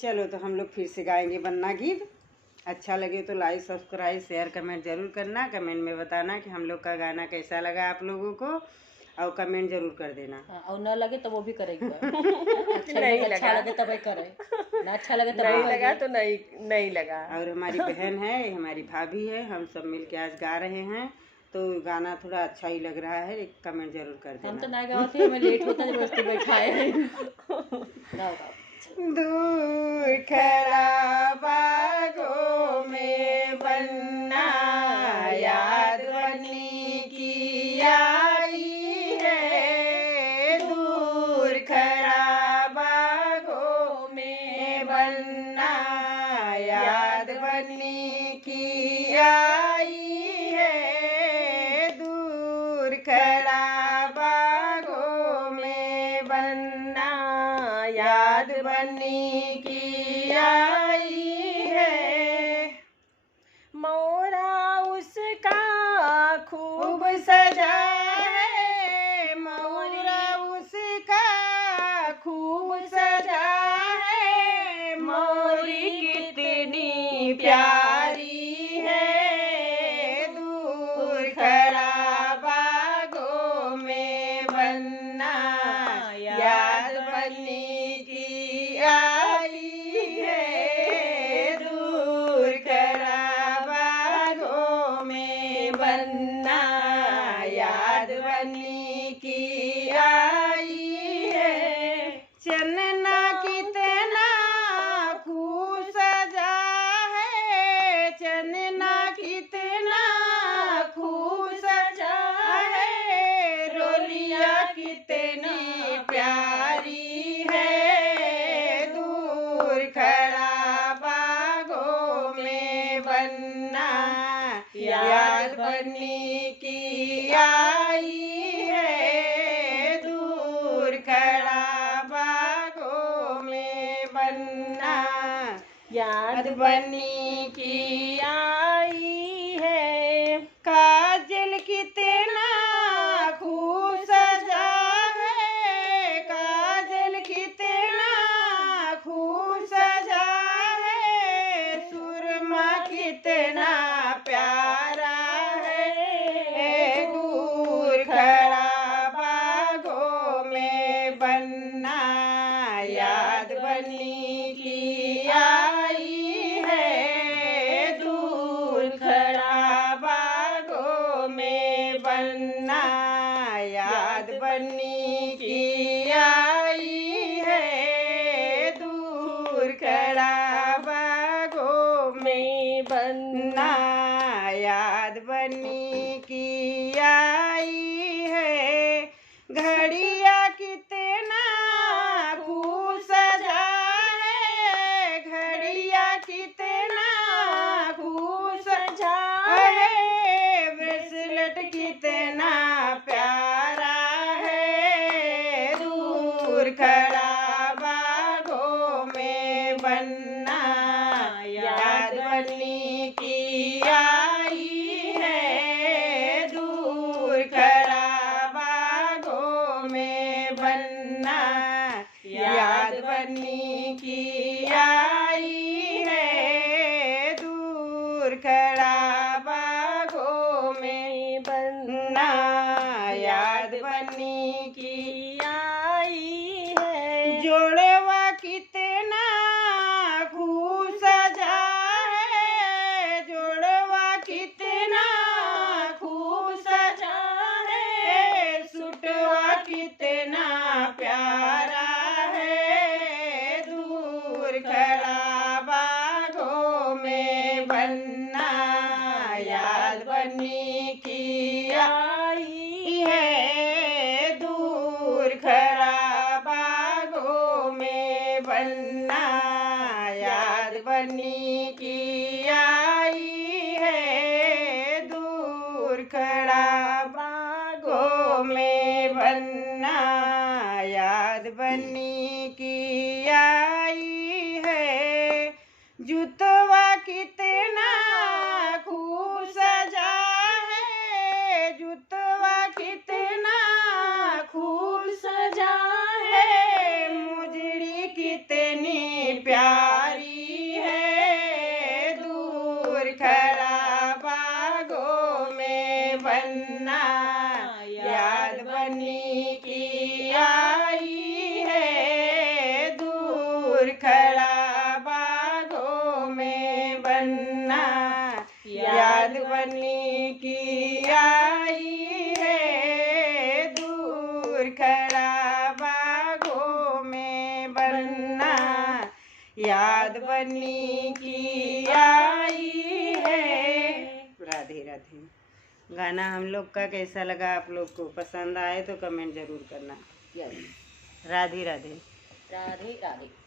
चलो तो हम लोग फिर से गाएंगे वंदना गीत। अच्छा लगे तो लाइक सब्सक्राइब शेयर कमेंट जरूर करना। कमेंट में बताना कि हम लोग का गाना कैसा लगा आप लोगों को, और कमेंट जरूर कर देना। और न लगे तो वो भी करेंगे। अच्छा लगे तब करें, ना अच्छा लगे तब नहीं लगा तो नहीं लगा। और हमारी बहन है, हमारी भाभी है, हम सब मिलके आज गा रहे हैं, तो गाना थोड़ा अच्छा ही लग रहा है, एक कमेंट जरूर कर देना। हम तो ना गाते हैं, हमें लेट होता है जबरदस्ती बैठाए। दूर खड़ा बागों में वंदना याद बनी की आई है। दूर खड़ा बागों में वंदना याद बनी की आई है। दूर खड़ा बागों में वंदना याद बनी की आई है। मोरा उसका खूब सजा है, मोरा उसका खूब सजा है। मोरी कितनी प्यारी है। दूर खड़ा बागों में वंदना याद बनी की आई है। दूर खड़ा बागों में वंदना याद बनी की आई है। चन्ना कितना खूब सजा है, चन्ना कितना खूब सजा है। रोलिया कितनी प्यारी है। दूर खड़ा बागों में वंदना याद बनी की आई है। दूर खड़ा बागों में वंदना याद बनी की आई है। काजल कितना खूब सजा है, काजल कितना खूब सजा है। सुरमा कितना प्यारा है। दूर खड़ा बागों में वंदना याद बनी की आई है। दूर खड़ा बागों में वंदना याद बनी की आई है। दूर खड़ा बागों में वंदना याद बनी की आई है। घड़िया कितना खूब सजा है, घड़िया कितना खूब सजा है। ब्रेसलेट कितना प्यारा है। दूर खड़ा बागों में वंदना याद बनी की आई है। दूर खड़ा बागों में वंदना याद बनी की आई है। दूर खड़ा बागों में वंदना याद बनी की आई है। जोड़वा कितना खूब सजा है, जोड़वा कितना खूब सजा है। सुटवा कितना प्यारा है। दूर खड़ा बागों में वंदना याद बनी की आई है। दूर खड़ा बागों में वंदना याद बनी की आई है। दूर खड़ा बागों में वंदना याद बनी की आई है। जुतवा कितना खूब सजा है, जुतवा कितना खूब सजा है। मुजड़ी कितनी प्यार की आई है, दूर खड़ा बागों में बन्ना, याद बनी की आई है, दूर खड़ा बागों में बन्ना, याद बनी की आई है। राधे राधे। गाना हम लोग का कैसा लगा, आप लोग को पसंद आए तो कमेंट जरूर करना। यस। राधे राधे। राधे राधे।